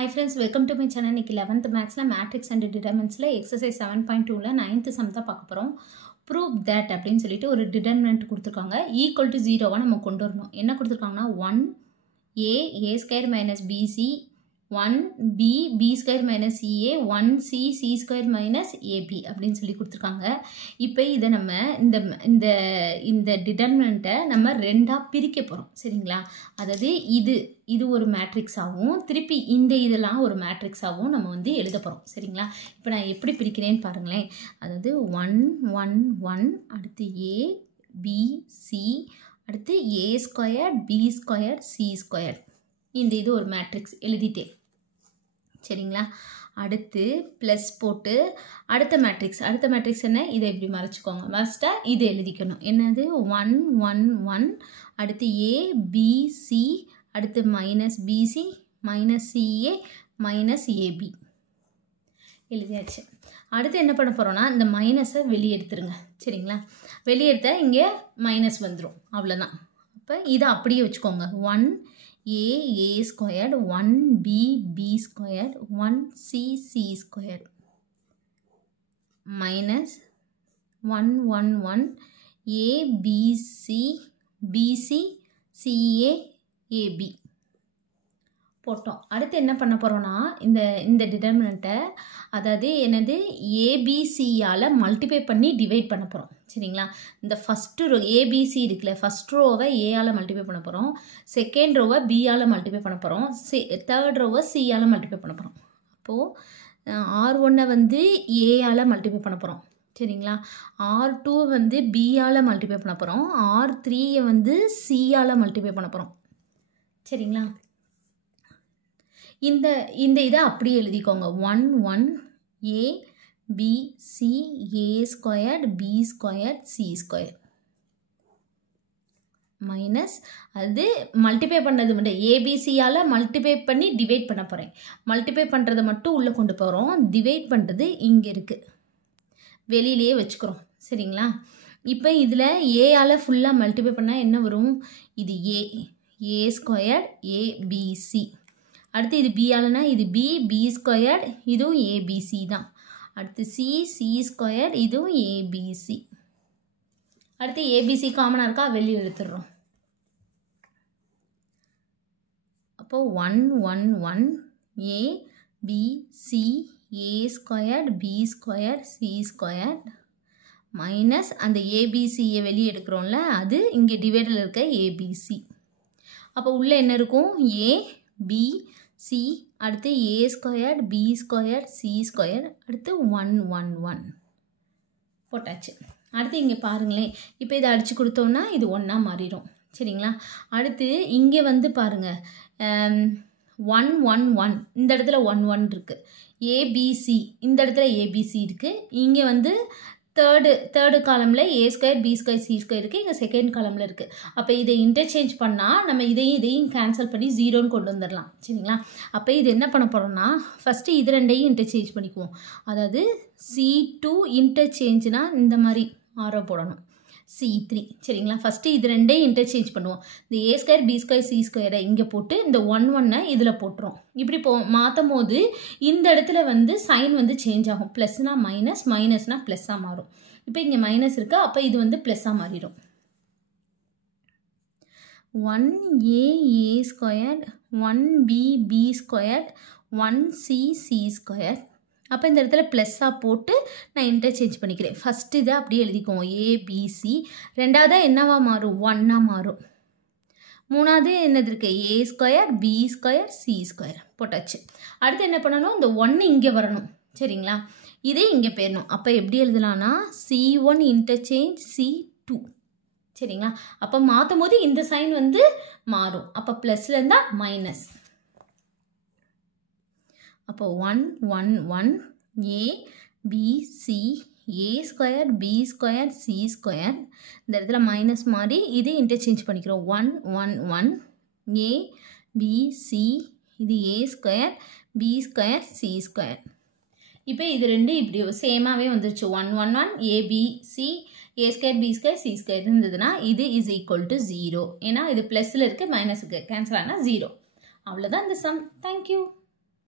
Hi friends, welcome to my channel. இன்னைக்கு 11th maths matrix and determinants exercise 7.2 9th sum தான் பார்க்க போறோம். Prove that அப்படினு சொல்லிட்டு ஒரு determinant கொடுத்திருக்காங்க. equal to 0 நம்ம கொண்டு வரணும். என்ன கொடுத்திருக்காங்கன்னா 1a a square minus bc 1b b square minus ca 1c c square minus ab அப்படினு சொல்லி கொடுத்திருக்காங்க. இப்போ இத நம்ம இந்த டிட்டர்மினன்ட்டை நம்ம ரெண்டா பிரிக்க போறோம். சரிங்களா? அதாவது இது ஒரு மேட்ரிக்ஸ் ஆவும் திருப்பி இதெல்லாம் ஒரு மேட்ரிக்ஸ் ஆவும் நம்ம வந்து எழுத போறோம். சரிங்களா? இப்போ நான் எப்படி பிரிக்கிறேன்னு பாருங்களேன். அதாவது 1 1 1 அடுத்து a b c அடுத்து a square b square c square இது ஒரு மேட்ரிக்ஸ் எழுதிட்டேன். சரிங்களா? அடுத்து ப்ளஸ் போட்டு அடுத்த மேட்ரிக்ஸ் என்ன? இதை இப்படி மறைச்சிக்கோங்க. மறைச்சிட்டா இதை எழுதிக்கணும். என்னது 1 1 1 அடுத்து a b c அடுத்து minus BC minus CA minus AB எழுதியாச்சு. அடுத்து என்ன பண்ண போகிறோன்னா இந்த மைனஸை வெளியே எடுத்துருங்க. சரிங்களா? வெளியே எடுத்தால் இங்கே மைனஸ் வந்துடும். அவ்வளோதான். அப்போ இதை அப்படியே வச்சுக்கோங்க. 1a a squared 1b b squared 1c c squared minus 1 1 1 a b c bc ca ab போட்டோம். அடுத்து என்ன பண்ண போகிறோன்னா இந்த டிட்டர்மினண்ட்டை அதாவது என்னது ஏபிசியால் மல்டிப்ளை பண்ணி டிவைட் பண்ண போகிறோம். சரிங்களா? இந்த ஃபஸ்ட்டு ரோ ஏபிசி இருக்குல்ல, ஃபஸ்ட் ரோவை ஏயால் மல்டிப்ளை பண்ண போகிறோம், செகண்ட் ரோவை பியால் மல்டிப்ளை பண்ண போகிறோம், தேர்ட் ரோவை சியால் மல்டிப்ளை பண்ண போகிறோம். அப்போது R1 வந்து ஏயால் மல்டிப்ளை பண்ண போகிறோம். சரிங்களா? R2 வந்து பியால் மல்டிப்ளை பண்ண போகிறோம், R3 வந்து சியால் மல்டிப்ளை பண்ண போகிறோம். சரிங்களா? இந்த இதை அப்படியே எழுதிக்கோங்க. 1 1 a b c a squared b squared c square minus அது மல்டிப்ளை பண்ணது மட்டும் ஏபிசியால் மல்டிப்ளை பண்ணி டிவைட் பண்ண போகிறேன். மல்டிப்ளை பண்ணுறதை மட்டும் உள்ளே கொண்டு போகிறோம். டிவைட் பண்ணுறது இங்கே இருக்குது, வெளியிலேயே வச்சுக்கிறோம். சரிங்களா? இப்போ இதில் ஏயால் ஃபுல்லாக மல்டிப்ளை பண்ணால் என்ன வரும்? இது ஏ ஸ்கொயர்ட் ஏபிசி. அடுத்து இது பியாலனா இது பி ஸ்கொயர்ட் இதுவும் ஏபிசி தான். அடுத்து சி ஸ்கொயர் இதுவும் ஏபிசி. அடுத்து ஏபிசி காமனாக இருக்கா, வெளியே எடுத்துடுறோம். அப்போது 1 1 1 a b c a squared b square c square minus அந்த ஏபிசியை வெளியே எடுக்கிறோம்ல, அது இங்கே டிவைடில் இருக்க ஏபிசி. அப்போ உள்ளே என்ன இருக்கும்? ஏ பி சி அடுத்து A square B square C square அடுத்து 1 1 1 போட்டாச்சு. அடுத்து இங்கே பாருங்களேன். இப்போ இதை அடித்து கொடுத்தோன்னா இது 1 மாறிடும். சரிங்களா? அடுத்து இங்கே வந்து பாருங்கள் 1 1 1 இந்த இடத்துல 1 1 இருக்குது. ஏபிசி இந்த இடத்துல ஏபிசி இருக்குது. இங்கே வந்து தேர்டு காலமில் A square B square C square இருக்குது. இங்கே செகண்ட் காலமில் இருக்குது. அப்போ இதை இன்டர்சேஞ்ச் பண்ணால் நம்ம இதையும் கேன்சல் பண்ணி 0ன்னு கொண்டு வந்துடலாம். சரிங்களா? அப்போ இது என்ன பண்ண போகிறோம்னா ஃபஸ்ட்டு இது ரெண்டையும் இன்டர்சேஞ்ச் பண்ணிக்குவோம். அதாவது C2 இன்டர்சேஞ்சுனா இந்த மாதிரி ஆரோ போடணும். C3. சரிங்களா? ஃபஸ்ட்டு இது ரெண்டையும் இன்டர்சேஞ்ச் பண்ணுவோம். இந்த ஏ ஸ்கொயர் பி ஸ்கொயர் சி ஸ்கொயரை இங்கே போட்டு இந்த 1 1 இதில் போட்டுரும். இப்படி மாற்றும் போது இந்த இடத்துல வந்து சைன் வந்து சேஞ்ச் ஆகும். ப்ளஸ்னா மைனஸ் மைனஸ்னா ப்ளஸ்ஸாக மாறும். இப்போ இங்கே மைனஸ் இருக்கு, அப்போ இது வந்து ப்ளஸ்ஸாக மாறிடும். 1a a square 1b b square 1c c square. அப்போ இந்த இடத்துல ப்ளஸ்ஸாக போட்டு நான் இன்டர்சேஞ்ச் பண்ணிக்கிறேன். ஃபஸ்ட்டு இதை அப்படியே எழுதிக்குவோம். ஏபிசி. ரெண்டாவதாக என்னவா மாறும்? 1 மாறும். மூணாவது என்னது இருக்குது? A square B square C square போட்டாச்சு. அடுத்து என்ன பண்ணணும்? இந்த 1 இங்கே வரணும். சரிங்களா? இதே இங்கே போயிடணும். அப்போ எப்படி எழுதலாம்னா C1 இன்டர்சேஞ்ச் C2. சரிங்களா? அப்போ மாற்றும் போது இந்த சைன் வந்து மாறும். அப்போ ப்ளஸ்ல இருந்தால் மைனஸ். அப்போ 1 1 1 a b c a square b square c square இந்த இடத்துல மைனஸ் மாதிரி இது இன்டர்சேஞ்ச் பண்ணிக்கிறோம். 1 1 1 a b c இது a square b square c square. இப்போ இது ரெண்டு இப்படி சேமாகவே வந்துருச்சு. 1 1 1 a b c a square b square c square இருந்ததுன்னா இது இஸ் ஈக்குவல் டு 0. ஏன்னா இது ப்ளஸில் இருக்குது, மைனஸுக்கு கேன்சல் ஆனால் 0. அவ்வளோதான் இந்த சம். தேங்க்யூ.